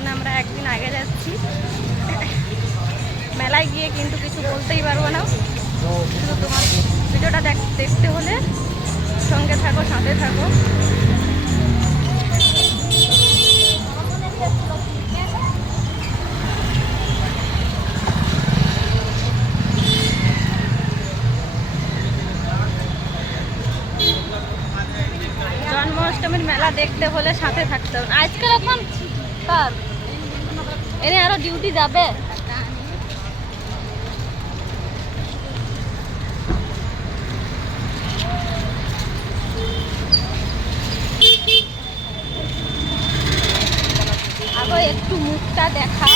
জন্য আমরা একদিন আগে যাচ্ছি। মেলায় গিয়ে কিন্তু কিছু বলতেই পারব না। শুধু তোমার ভিডিওটা দেখতে হলে সঙ্গে থাকো, সাথে থাকো। জন্মাষ্টমীর মেলা দেখতে হলে সাথে থাকতে হবে। আজকে এখন কার? এনে আরও ডিউটি যাবে? আগে একটু মুখটা দেখা।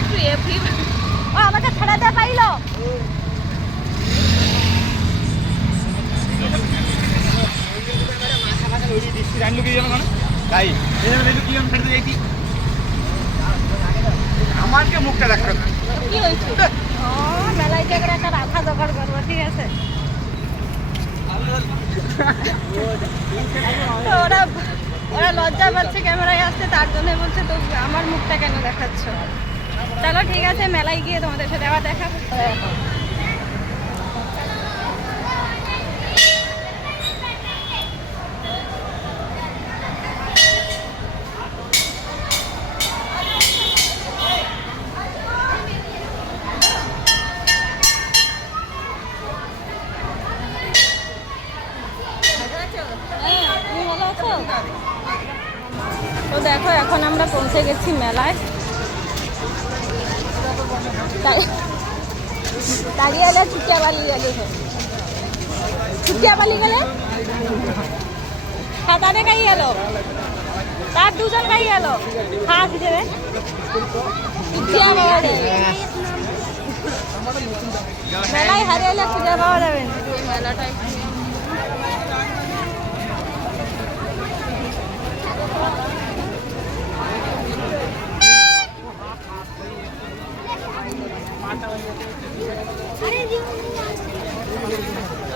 একটু এফি ও আমাকে ছাড়াতে পাইলো। আমাকে মুখটা দেখার কি হয়েছে? মেলায় জায়গায় একটা রাধা জোগাড় করব ঠিক আছে? ওরা ওরা লজ্জা পাচ্ছে ক্যামেরায় আসতে তার জন্য বলছে তো আমার মুখটা কেন দেখাচ্ছ? চলো ঠিক আছে মেলায় গিয়ে তোমাদের সাথে আবার দেখা করতে হবে এখন। হ্যাঁ, তুমি ভালো আছো? তো দেখো এখন আমরা পৌঁছে গেছি মেলায়। তা- দাঁড়িয়ে এলে বালি গেলে চুটিয়া বালি গেলে সাঁতারে কাই গেল তার দুজন কাই গেল হাত দেবে চুটিয়া পাওয়া যাবে মেলায় হারিয়ে এলে খুঁজে পাওয়া যাবে মেলাটাই।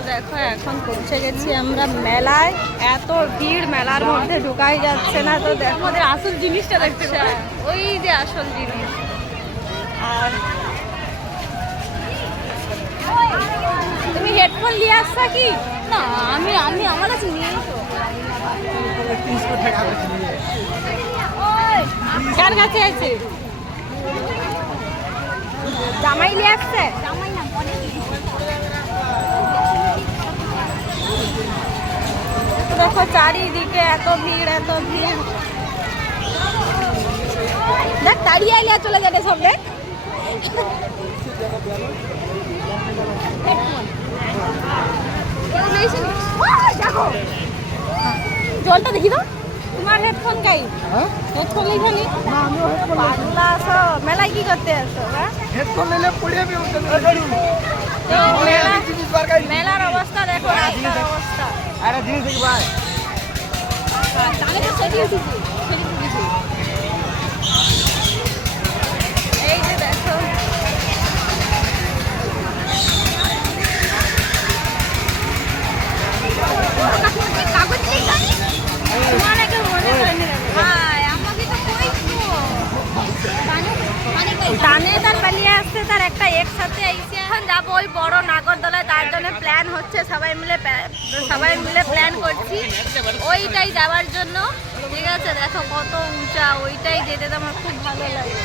দেখো এখন পৌঁছে গেছি আমরা মেলায়। এত ভিড় মেলার মধ্যে ঢুকাই যাচ্ছে না। তো দেখো আমাদের আসল জিনিসটা দেখতে ওই যে আসল জিনিস। আর তুমি হেডফোন নিয়ে আসছা কি? না আমি আমি আমার কাছে নিয়ে তো। ওই, কার কাছে আছে জামাই নিয়ে আসছে? দেখো চারিদিকে এত ভিড় এত ভিড়। দেখ, তাড়িয়ে আইলে চলে যাবে সব দেখো। জলটা দেখি তো। তোমার হেডফোন গাই। হেডফোন এইখানে পাগলা আসো মেলা কি করতে হ্যাঁ হেডফোন নিলে পড়ে বি উঠতে মেলা মেলার অবস্থা দেখো রাস্তার অবস্থা আরে জিনিস দেখি ভাই এই একটা একসাথে আইসে এখন যাব ওই বড় নাগরদোলায়, তার জন্য প্ল্যান হচ্ছে সবাই মিলে সবাই মিলে প্ল্যান করছি। ওইটাই যাওয়ার জন্য। ঠিক আছে, দেখো কত উঁচা, ওইটাই যেতে তো আমার খুব ভালো লাগে।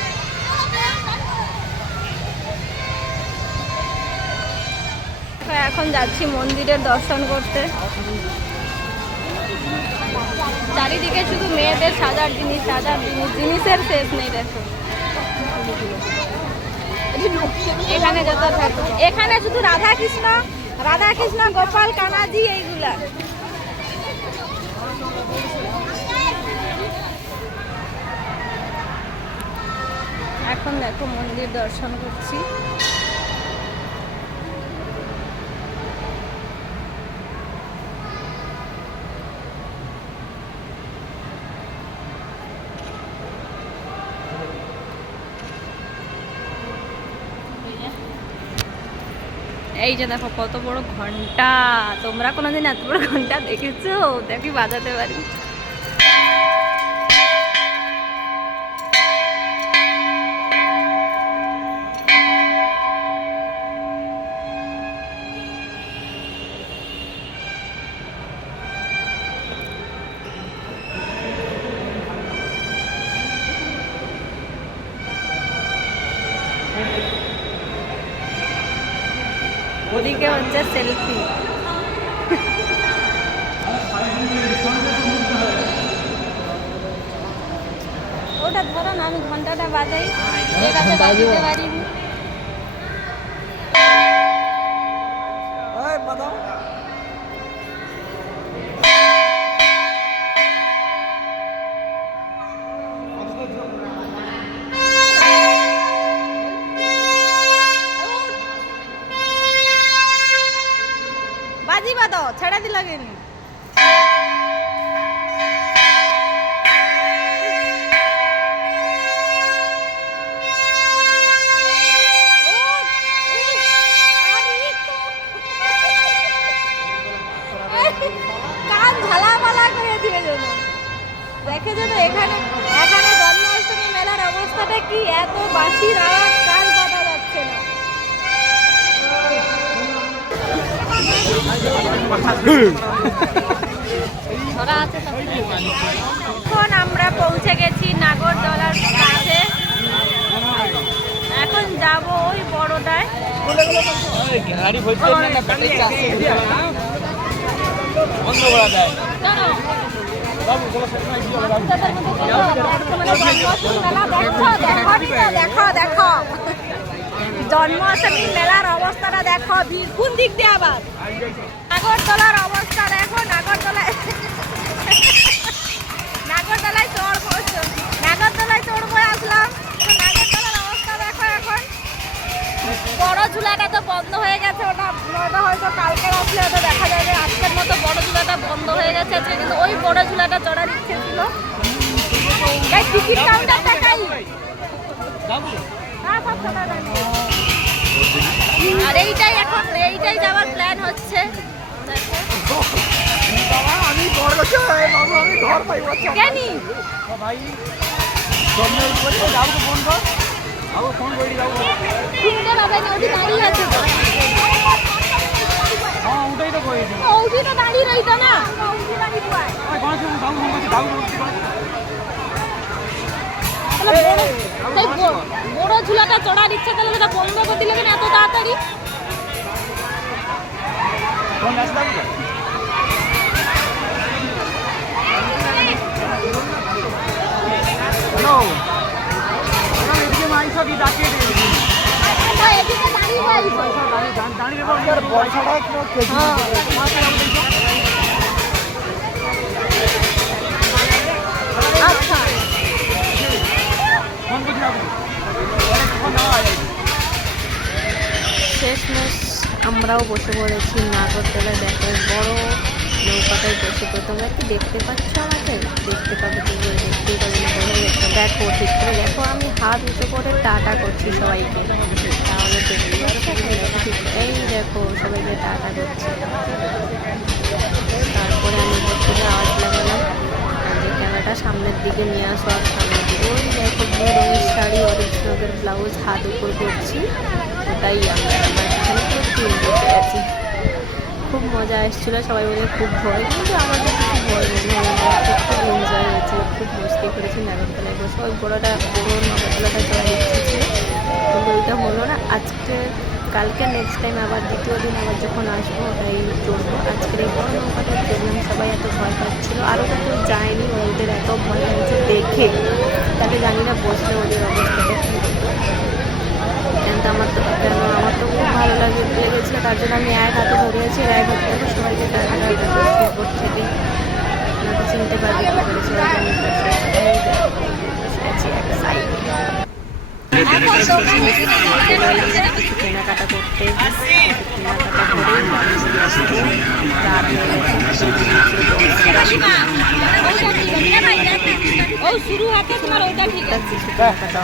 এখন যাচ্ছি মন্দিরের দর্শন করতে। চারিদিকে শুধু মেয়েদের সাজার জিনিস সাজার জিনিস, জিনিসের শেষ নেই দেখো। এখানে যত এখানে শুধু রাধা কৃষ্ণ রাধা কৃষ্ণ গোপাল, কানাজি, এইগুলা। এখন দেখো মন্দির দর্শন করছি। এই যে দেখো কত বড় ঘণ্টা। তোমরা কোনোদিন এত বড় ঘণ্টা দেখেছ? দেখি বাজাতে পারি। ওদিকে হচ্ছে সেলফি ওটা ধরো না আমি ঘন্টাটা বাজাই। এটা কাছে বাজিতে পারি এখন আমরা পৌঁছে গেছি নাগরদোলার কাছে। এখন যাব ওই বড়টায় গাড়ি ভর্তি না না ব্যাটারি চার্জ বন্ধ করা দেয় বাবু কোনো সময় কি হবে দেখো দেখো জন্মাষ্টমী মেলার অবস্থাটা দেখো কোন দিক দিয়ে আবার। নাগরদোলার অবস্থা দেখো নাগরদোলায় নাগরদোলায় চড়বো নাগরদোলায় চড়বো আসলাম। তো নাগরদোলার অবস্থা দেখো এখন। বড় ঝুলাটা তো বন্ধ হয়ে গেছে, ওটা ওটা হয়তো কালকে আসলে হয়তো দেখা যাবে। আজকের মতো বড় ঝুলাটা বন্ধ হয়ে গেছে কিন্তু ওই বড় ঝুলাটা চড়ার ইচ্ছে ছিল। আর এইটাই এখন, এইটাই যাওয়ার প্ল্যান হচ্ছে। বাবা আমি ঘর গেছে বাবু আমি ঘর পাই বাচ্চা কেনি ভাই জন্মে উঠবে যাব তো ফোন কর বাবু ফোন করে যাব শুনতে না বাবু বড় ঝুলাটা চড়ার ইচ্ছে তাহলে বন্ধ করে দিলে কেন এত তাড়াতাড়ি? দাঁড়িয়ে পাইছো দাঁড়িয়ে আমরাও বসে পড়েছি নাগরদোলায় দেখো, বড় নৌকাটায় বসে তো তোমরা কি দেখতে পাচ্ছ আমাকে? দেখতে পাবে তুমি দেখতেই পাবে না, বোঝা যাচ্ছে দেখো ঠিক করে দেখো, আমি হাত উঁচু করে টাটা করছি সবাইকে। তাহলে দেখতে পাচ্ছ এই দেখো, সবাইকে টাটা করছি তারপরে আমি বসে আওয়াজ লাগালাম। যে ক্যামেরাটা সামনের দিকে নিয়ে আসো, আর সামনের দিকে। ওই দেখো, ব্লু রঙের শাড়ি অরেঞ্জ রঙের ব্লাউজ, হাত উপর করছি। ওটাই আমরা। খুব মজা এসেছিল, সবাই মিলে খুব ভয় কিন্তু আমাদের কিছু ভয় মনে হয়। খুব এনজয় হয়েছে খুব মস্তি করেছি নাগরতলায় বসে ওই বড়োটা বড়ো নাগরতলাটা যাওয়ার ইচ্ছে ছিল কিন্তু ওইটা হলো না। আজকে, কালকে নেক্সট টাইম আবার দ্বিতীয় দিন আবার যখন আসব ওটাই চলবো আজকের এই বড় নৌকাটা চললাম সবাই এত ভয় পাচ্ছিলো। আরও তো কেউ যায়নি, ওদের এত ভয় লাগছে দেখে। তাকে জানি না বসলে ওদের অবস্থাটা কী হতো কিন্তু আমার তো কেন আমার তো খুব ভালো লাগে লেগেছিলো তার জন্য আমি এক হাতে ধরিয়েছি এক হাতে ধরে সবাইকে তার থেকে চিনতে পারবে কি করে আমি কিছু কেনাকাটা করতে কিছু কেনাকাটা করে বাড়ি চলে আসব ও শুরু হাতে তোমার ওইটা ঠিক আছে কিছু কেনাকাটা